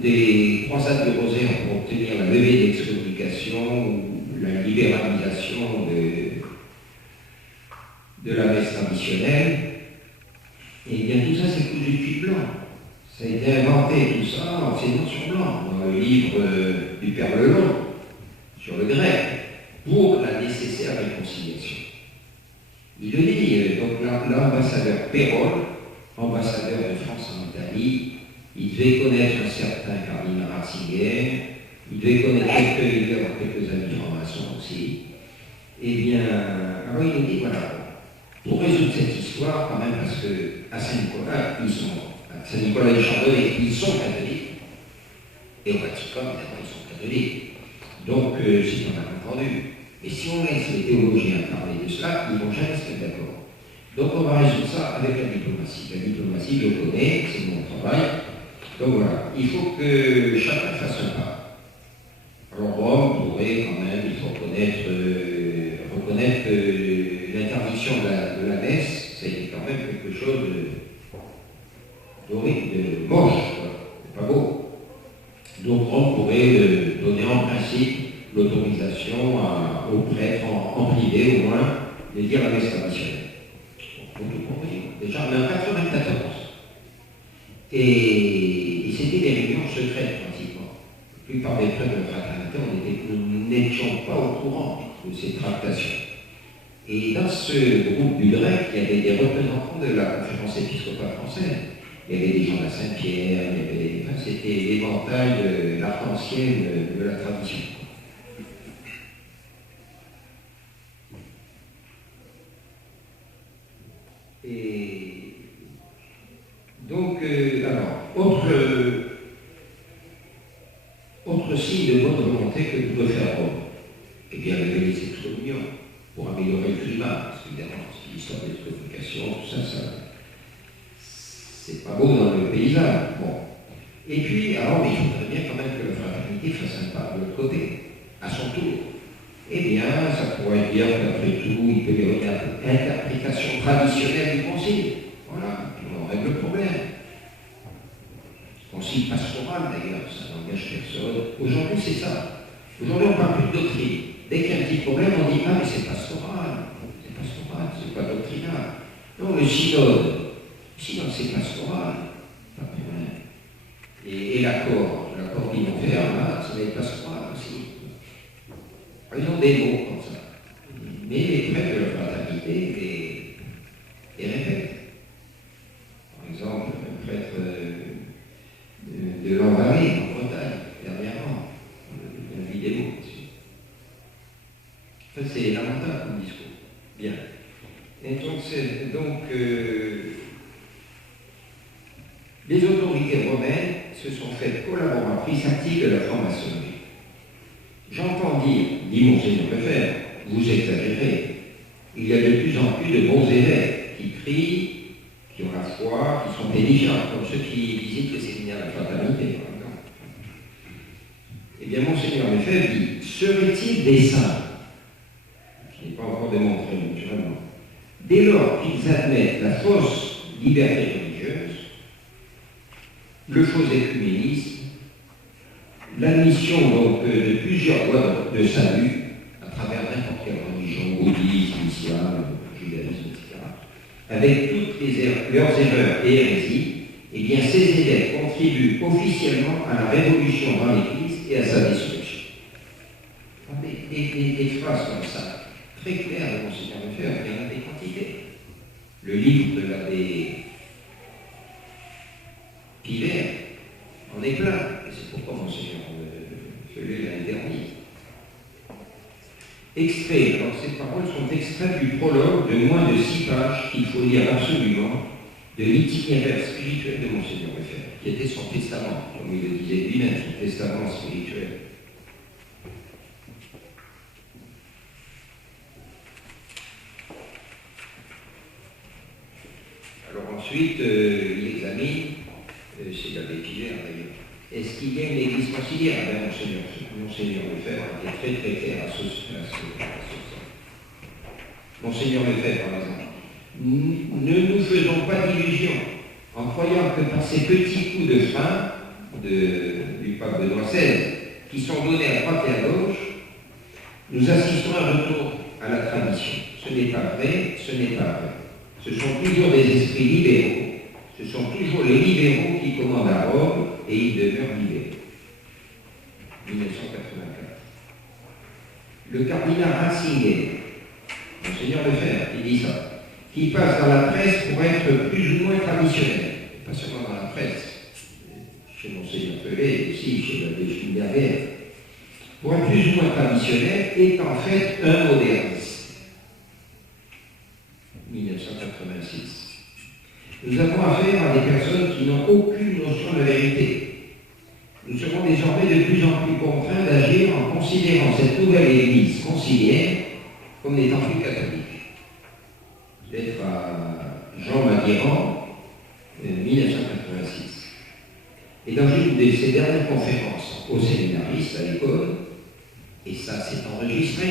des croisades du rosaire pour obtenir la levée d'excommunication ou la libéralisation de la messe traditionnelle, et bien tout ça c'est cousu de fil blanc. Ça a été inventé tout ça en noir sur blanc, dans le livre du Père Lelon, sur le grec, pour la nécessaire réconciliation. Il le dit, donc l'ambassadeur Pérol, ambassadeur de France en Italie, il devait connaître un certain cardinal Ratzinger, il devait connaître quelques amis francs-maçons aussi. Eh bien, alors il nous dit, voilà, pour résoudre cette histoire, quand même, parce qu'à Saint-Nicolas, à Saint-Nicolas de Chardonnay, ils sont catholiques, et au Vatican, évidemment, ils sont catholiques. Donc, c'est pas mal entendu. Et si on laisse les théologiens parler de cela, ils ne vont jamais se mettre d'accord. Donc, on va résoudre ça avec la diplomatie. La diplomatie, je le connais, c'est mon travail. Donc voilà, il faut que chacun fasse un pas. Alors Rome pourrait quand même, il faut reconnaître l'interdiction de la messe, c'est quand même quelque chose d'horrible, de moche, c'est pas beau. Donc Rome pourrait donner en principe l'autorisation aux prêtres en privé au moins de dire la messe traditionnelle. On peut tout compris, déjà mais en 94. Et c'était des réunions secrètes pratiquement. La plupart des prêtres de fraternité, nous n'étions pas au courant de ces tractations. Et dans ce groupe du grec, il y avait des représentants de la conférence épiscopale française. Il y avait des gens de la Saint-Pierre, c'était l'éventail, l'arc-en-ciel de la tradition. Et donc, alors, autre signe de bonne volonté que peut faire Rome, eh bien, lever les excommunions pour améliorer le climat, parce qu'évidemment, c'est l'histoire des excommunications, tout ça, c'est pas beau dans le paysage. Bon. Et puis, alors, il faudrait bien quand même que la fraternité fasse un pas de l'autre côté, à son tour. Eh bien, ça pourrait dire qu'après tout, il peut y avoir une interprétation traditionnelle du concile. Voilà, puis on règle le problème. Concile pastoral d'ailleurs, ça n'engage personne. Aujourd'hui, c'est ça. Aujourd'hui, on ne parle plus de doctrine. Dès qu'il y a un petit problème, on dit ah, mais c'est pastoral. C'est pastoral, c'est pas doctrinal. Non, le synode, c'est pastoral. Pas de problème. Et l'accord qu'ils vont faire, là, ça va être pastoral aussi. Ils ont des mots comme ça. Mais les prêtres de la fraternité les répètent. Par exemple, un prêtre de l'Envalée, en Bretagne, dernièrement, une vidéo dessus. Ça, c'est lamentable comme discours. Bien. Et donc, les autorités romaines se sont faites collaboratrices actives de la franc-maçonnerie. J'entends dire, dit Monseigneur Lefebvre, vous exagérez. Il y a de plus en plus de bons évêques qui crient, qui ont la foi, qui sont intelligents, comme ceux qui visitent le séminaire de la fraternité, par exemple. Eh bien, Monseigneur Lefebvre dit, serait-il des saints, je n'ai pas encore démontré naturellement, dès lors qu'ils admettent la fausse liberté religieuse, le faux écuménisme, l'admission donc de plusieurs voies de salut à travers n'importe quelle religion, bouddhisme, islam, judaïsme, etc., avec toutes leurs erreurs et hérésies, eh bien ces évêques contribuent officiellement à la révolution dans l'Église et à sa destruction. Des phrases comme ça, très claires de Monseigneur Lefebvre, il y en a des quantités. Le livre de l'abbé Pivert en est plein, et c'est pourquoi Monseigneur Feuillet l'a interdit. Extrait, alors ces paroles sont extraites du prologue de moins de 6 pages qu'il faut lire absolument de l'itinéraire spirituel de Monseigneur Lefebvre, qui était son testament, comme il le disait lui-même, son testament spirituel. Alors ensuite, il examine, c'est l'abbé Pivert d'ailleurs, est-ce qu'il y a une église conciliaire? Monseigneur Lefebvre était très très clair à ce sens. Monseigneur Lefebvre, par exemple, ne nous faisons pas d'illusions. en croyant que par ces petits coups de frein du pape Benoît XVI, qui sont donnés à droite et à gauche, nous assistons à un retour à la tradition. Ce n'est pas vrai, ce n'est pas vrai. Ce sont toujours des esprits libéraux, ce sont toujours les libéraux qui commandent à Rome et ils demeurent libéraux. 1984. Le cardinal Ratzinger, Monseigneur Lefebvre, il dit ça, qui passe dans la presse pour être plus ou moins traditionnel, pas seulement dans la presse, chez Monseigneur Pelé et aussi chez l'abbé Schilderberg, pour être plus ou moins traditionnel, est en fait un moderniste. 1986. Nous avons affaire à des personnes qui n'ont aucune notion de la vérité. Nous serons désormais de plus en plus contraints d'agir en considérant cette nouvelle Église conciliaire comme n'étant plus catholique. Lettre à Jean Madiran, 1986. Et dans une de ses dernières conférences aux séminaristes à l'école, et ça s'est enregistré,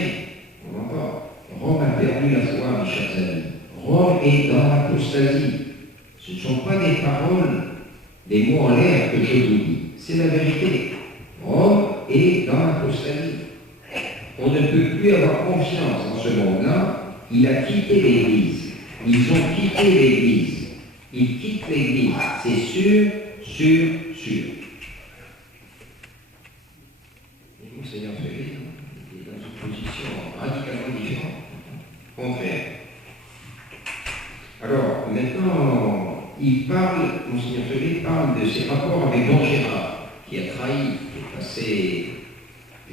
on l'entend, Rome a perdu la foi, mes chers amis. Rome est dans l'apostasie. Ce ne sont pas des paroles, des mots en l'air que je vous dis. C'est la vérité. Rome est dans l'apostasie. On ne peut plus avoir confiance dans ce monde-là. Il a quitté l'Église. Ils ont quitté l'Église. Ils quittent l'Église. C'est sûr, sûr, sûr. Et Monseigneur Ferré est dans une position radicalement différente. Contraire. Alors, maintenant, Monseigneur Ferré parle de ses rapports avec Don Gérard, qui a trahi, qui est passé,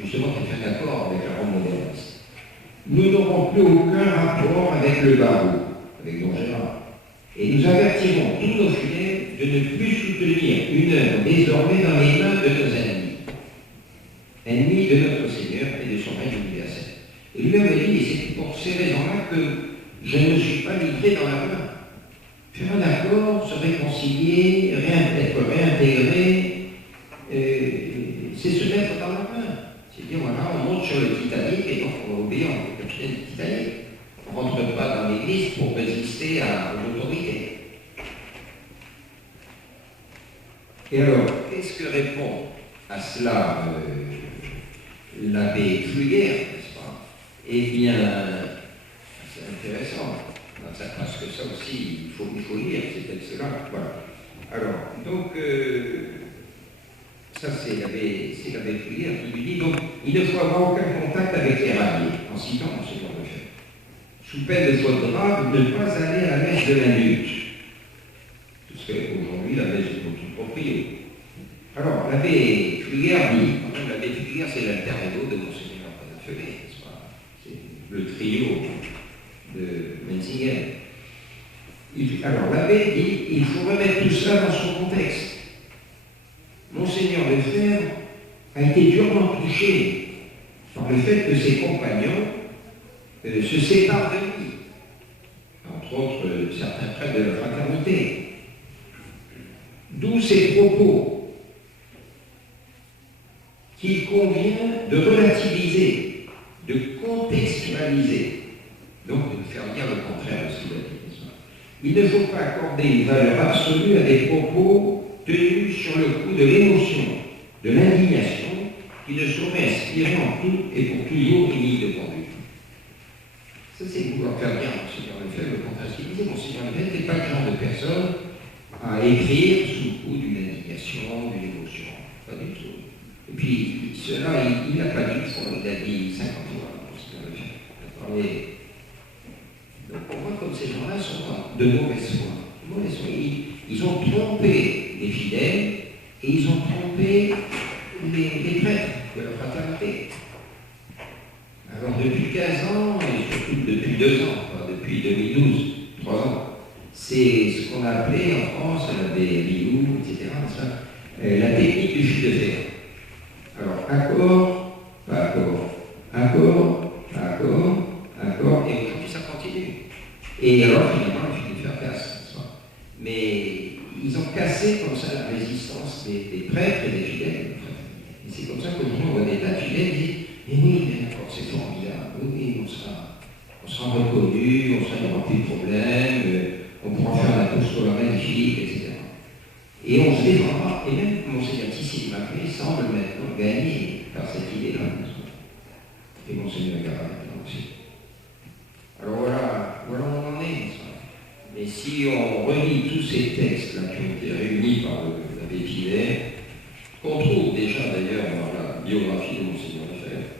justement, qui a fait un accord avec la Rome moderniste. Nous n'aurons plus aucun rapport avec le barreau, avec Don Gérard. Et nous avertirons tous nos fidèles de ne plus soutenir une œuvre désormais dans les mains de nos ennemis, ennemis de notre Seigneur et de son règne universel. Et lui-même dit, et c'est pour ces raisons-là que je ne me suis pas livré dans la main. Faire un accord, se réconcilier, être réintégré, c'est se mettre dans la main. C'est-à-dire, voilà, on monte sur le Titanic et donc on obéit au capitaine du Titanic. On ne rentre pas dans l'église pour résister à l'autorité. Et alors, qu'est-ce que répond à cela l'abbé Pfluger, n'est-ce pas? Eh bien, c'est intéressant. Parce que ça aussi, il faut lire ces textes-là. Voilà. Alors, donc, ça c'est l'abbé Pfluger qui lui dit, donc, il ne faut avoir aucun contact avec les radiers, en citant Monseigneur Lefebvre. Sous peine de faute grave, ne pas aller à la messe de l'indulte. Parce qu'aujourd'hui, la messe est tout proprio. Alors, l'abbé Pfluger dit, quand même, l'abbé Pfluger, c'est l'intermédiaire de Monseigneur Lefebvre, n'est-ce pas? C'est le trio de Menzinger. Alors, l'abbé dit, il faut remettre tout cela dans son contexte. Monseigneur Lefebvre a été durement touché par le fait que ses compagnons se séparent de lui, entre autres certains prêtres de la fraternité. D'où ces propos qu'il convient de relativiser, de contextualiser, donc de faire dire le contraire de ce qu'il a dit. Il ne faut pas accorder une valeur absolue à des propos tenus sur le coup de l'émotion, de l'indignation, qui ne sauraient inspirer en tout et pour toujours une ligne de conduite. Ça, c'est vouloir faire bien Monseigneur Lefebvre, le contraire. Ce qu'il disait, Monseigneur Lefebvre n'est pas le genre de personne à écrire sous le coup d'une indignation, d'une émotion. Pas du tout. Et puis, cela, il n'a pas dit une fois, il a dit 50 fois, Monseigneur Lefebvre. Il a parlé. Donc on voit comme ces gens-là sont de mauvaise foi. Ils ont trompé les fidèles et ils ont trompé les prêtres de la fraternité. Alors depuis 15 ans, et surtout depuis 2 ans, enfin, depuis 2012, 3 ans, c'est ce qu'on a appelé en France, l'abbé Lilou, etc., la technique du fil de fer. Alors accord, pas accord, accord, pas accord, accord, et aujourd'hui ça continue. Et alors finalement, le fil de fer casse, n'est-ce pas? Mais ils ont cassé comme ça la résistance des prêtres et des fidèles. Et c'est comme ça qu'aujourd'hui on voit des tas de fidèles qui disent mais oui, mais d'accord, c'est formidable, oui, on sera reconnu, il n'y aura plus de problème, on pourra faire l'apostolat magnifique, etc. Et on se défendra, et même Monseigneur Tissi Maclé semble maintenant gagné par cette idée-là. Et Monseigneur Garat aussi. Alors voilà où on en est. Mais si on relit tous ces textes-là qui ont été réunis par l'abbé Pivet, qu'on trouve déjà d'ailleurs dans la biographie de Monseigneur Lefebvre,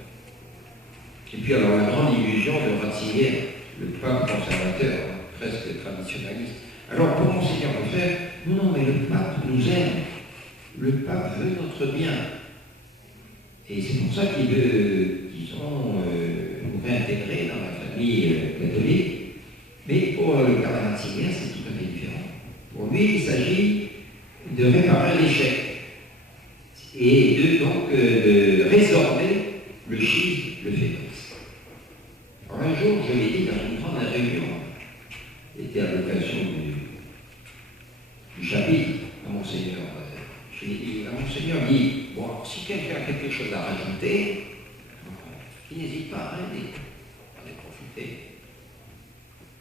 et puis alors la grande illusion de Ratzinger, le pape conservateur, presque traditionnaliste. Alors pour Monseigneur Lefebvre, non, mais le pape nous aime, le pape veut notre bien. Et c'est pour ça qu'il veut, disons, nous réintégrer dans la famille catholique. Mais pour le cardinal Ratzinger, c'est tout à fait différent. Pour lui, il s'agit de réparer l'échec et donc de résorber le schisme, le faiblesse. Alors un jour, je l'ai dit dans une grande réunion, c'était à l'occasion du chapitre à Monseigneur. Je l'ai dit, Monseigneur dit, bon, si quelqu'un a quelque chose à rajouter, il n'hésite pas à aider, à en profiter.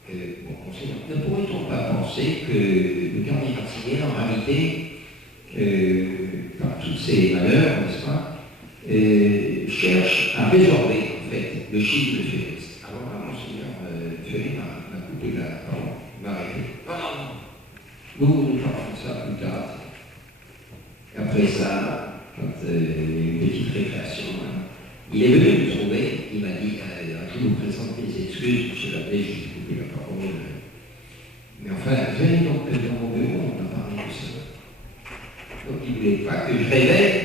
Monseigneur, ne pourrait-on pas penser que le cardinal Ratzinger, en réalité, par tous ces malheurs, n'est-ce pas, cherche à résorber, en fait, le schisme de faiblesse. Alors là, Monseigneur Ferré m'a coupé la parole, m'a arrêté. Non, nous parlons de ça plus tard. Et après ça, quand il y a eu une petite récréation, il est venu me trouver, il m'a dit, je vous présente mes excuses, monsieur l'abbé, je vous ai coupé la parole. Mais enfin, venez donc dans mon bureau, on va parler de ça. Donc il ne voulait pas que je révèle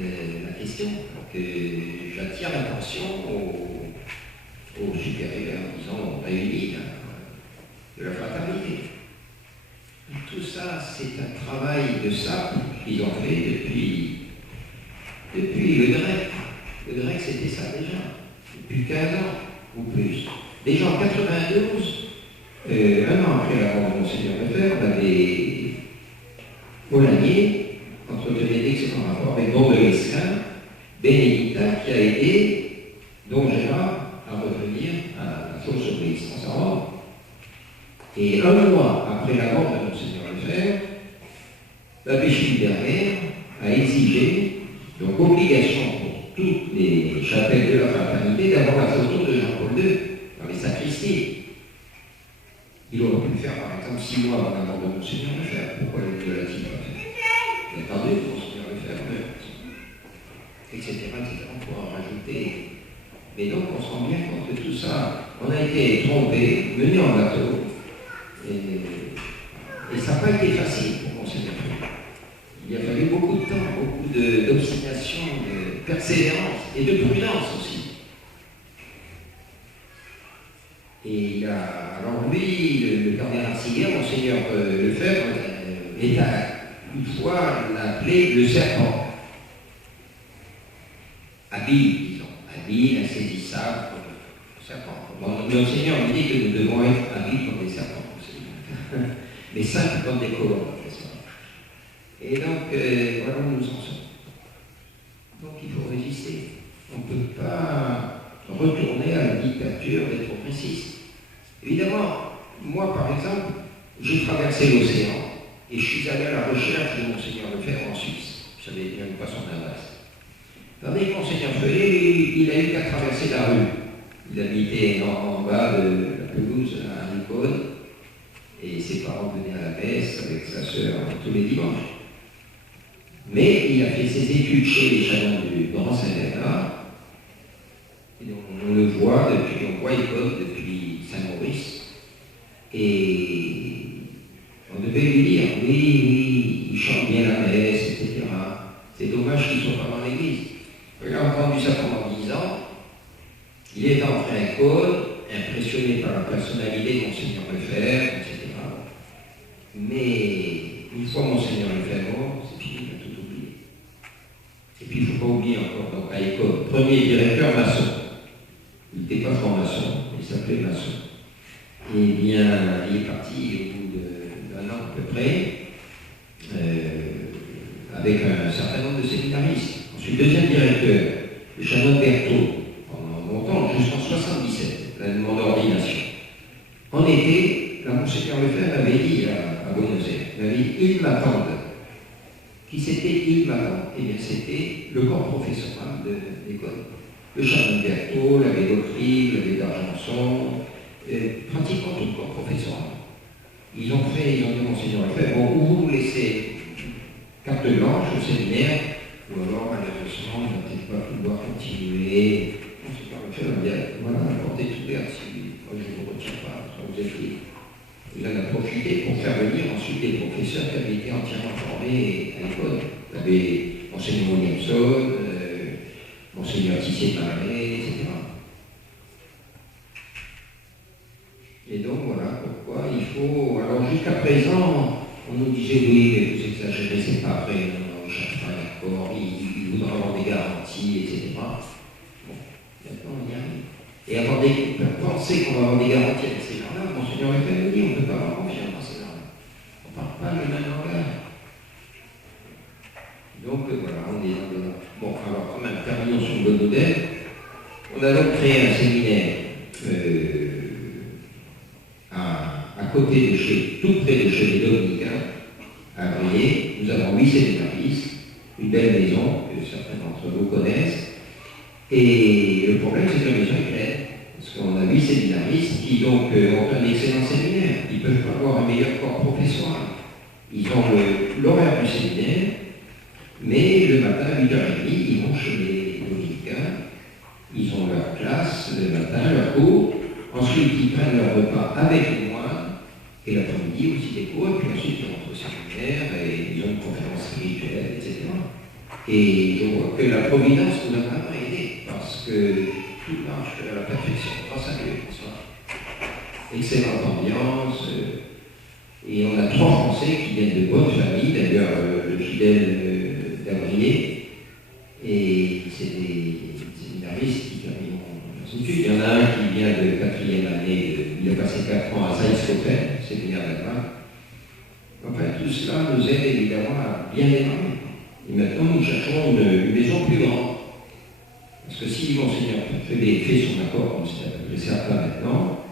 la question, que j'attire l'attention aux supérieurs, disons, réunis de la fraternité. Tout ça, c'est un travail de sape qu'ils ont fait depuis le grec. Le grec, c'était ça déjà, depuis 15 ans ou plus. Déjà en 92, un an après la mort de Monseigneur Lefebvre, l'abbé Polanyier entretenait d'excellents rapports avec Don de Lesquin, bénédictin, qui a aidé Don Gérard à revenir à la fausse obéissance à Rome. Et un mois après la mort de Monseigneur Lefebvre, l'abbé Schilberger a exigé, donc obligation pour toutes les chapelles de la fraternité, d'avoir la photo de Jean-Paul II dans les sacristies. Il aurait pu le faire, par exemple, 6 mois avant la mort de Monseigneur Lefebvre. Pourquoi ne l'a-t-il pas fait? Il a attendu que Monseigneur Lefebvre meure, etc., etc. On pourra en rajouter. Mais donc, on se rend bien compte de tout ça. On a été trompé, mené en bateau, et ça n'a pas été facile pour Monseigneur Lefebvre. Il a fallu beaucoup de temps, beaucoup d'obstination, de persévérance et de prudence aussi. Et alors lui, le cardinal Ratzinger, Monseigneur Lefebvre, une fois l'appelé le serpent. Habile, disons, habile, insaisissable comme le serpent. Bon, Monseigneur me dit que nous devons être habiles comme des serpents, mais simples comme des colombes, n'est-ce pas? Et donc, voilà où nous en sommes. Donc il faut résister. On ne peut pas retourner à la dictature des progressistes. Évidemment, moi par exemple, j'ai traversé l'océan et je suis allé à la recherche de Monseigneur Lefebvre en Suisse. Je savais bien pas son adresse. Tandis que Monseigneur Feuillet, il a eu qu'à traverser la rue. Il habitait en bas de la pelouse à Nicole et ses parents venaient à la messe avec sa sœur tous les dimanches. Mais il a fait ses études chez les Chalons du Grand Saint-Bernard. On le voit depuis, on voit École depuis Saint-Maurice. Et on devait lui dire, oui, il chante bien la messe, etc. C'est dommage qu'il ne soit pas dans l'église. Il a entendu ça pendant 10 ans. Il est entré à École, impressionné par la personnalité de Monseigneur Lefebvre, etc. Mais une fois Monseigneur Lefebvre, c'est fini, il a tout oublié. Et puis il ne faut pas oublier encore, donc à École, premier directeur maçon. Il n'était pas franc-maçon, il s'appelait maçon. Et bien, il est parti au bout d'un an à peu près, avec un certain nombre de séminaristes. Ensuite, deuxième directeur, le Chanoine Berthaud, pendant longtemps, jusqu'en 77, la demande d'ordination. En été, la Monseigneur Lefebvre avait dit à Buenos Aires, il m'attendent qui s'était innovant, et bien c'était le corps professoral de l'école. Le Charles Berthaud, l'abbé Gautry, l'abbé d'Argenson, pratiquement tout le corps professoral. Ils ont dit, Monseigneur Lefebvre, bon, ou vous nous laissez carte blanche au séminaire, ou alors malheureusement, on va peut-être pas pouvoir continuer. Monseigneur Lefebvre a dit, voilà, portez tout l'air, si moi je ne vous retire pas, ça vous êtes libre. Il en a profité pour faire venir ensuite des professeurs qui avaient été entièrement formés à l'école. Vous avez Monseigneur Williamson, Monseigneur Tissier-Marais, etc. Et donc voilà pourquoi il faut. Alors jusqu'à présent, on nous disait oui, mais vous exagérez, c'est pas vrai, on ne cherche pas d'accord, il voudra avoir des garanties, etc. Bon, maintenant on y arrive. Et avoir penser qu'on va avoir des garanties avec ces gens-là, Monseigneur Lefebvre dit, on ne peut pas avoir confiance dans ces gens-là. On ne parle pas le même langage. Donc voilà, on est dans le. Bon, alors quand même, terminons sur une bonne modèle. On a donc créé un séminaire à côté de tout près de chez les Dominicains, à Briey. Nous avons 8 séminaristes, une belle maison que certains d'entre vous connaissent. Et le problème, c'est que la maison est pleine. Parce qu'on a 8 séminaristes qui donc ont un excellent séminaire. Ils ne peuvent pas avoir un meilleur corps professoral. Ils ont l'horaire du séminaire, mais le matin à 8h30, ils vont chez les dominicains. Ils ont leur classe le matin, leur cours. Ensuite, ils prennent leur repas avec les moines. Et l'après-midi aussi des cours. Et puis ensuite, ils rentrent au séminaire et ils ont une conférence spirituelle, etc. Et je vois que la Providence nous a vraiment aidés. Parce que tout marche à la perfection, grâce à Dieu. Excellente ambiance. Et on a 3 Français qui viennent de bonnes familles, d'ailleurs le fidèle d'Abrier. Et c'est des séminaristes qui terminent leurs études. Il y en a un qui vient de 4e année, il a passé 4 ans à Saint-Scopen, séminaire là-bas. Enfin, tout cela nous aide évidemment à bien démarrer. Et maintenant, nous cherchons une maison plus grande. Parce que si Monseigneur fait son accord, comme c'est à peu près certain maintenant,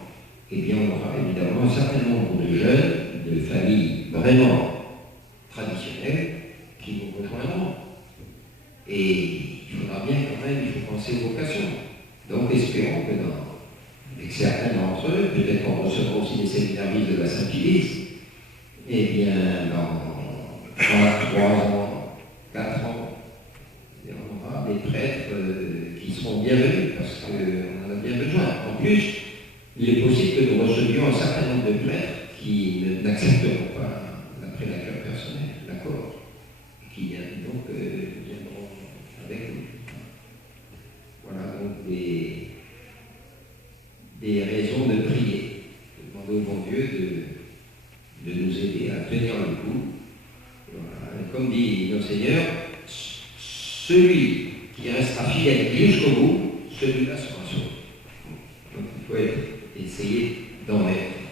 eh bien on aura évidemment un certain nombre de jeunes, de familles vraiment traditionnelles, qui nous rejoindront. Et il faudra bien quand même, il faut penser aux vocations. Donc espérons que avec certains d'entre eux, peut-être qu'on recevra aussi des séminaristes de la Saint-Pilice, eh bien dans 3 ans, 4 ans, on aura des prêtres qui seront bienvenus parce qu'on en a bien besoin. En plus, il est possible que nous recevions un certain nombre de prêtres qui n'accepteront pas l'après l'accueil personnel, l'accord, qui donc viendront avec nous. Voilà donc des raisons de prier, de demander au bon Dieu de nous aider à tenir le coup. Voilà. Et comme dit notre Seigneur, celui qui restera fidèle jusqu'au bout, celui-là sera sauvé. Donc il faut essayer d'en être.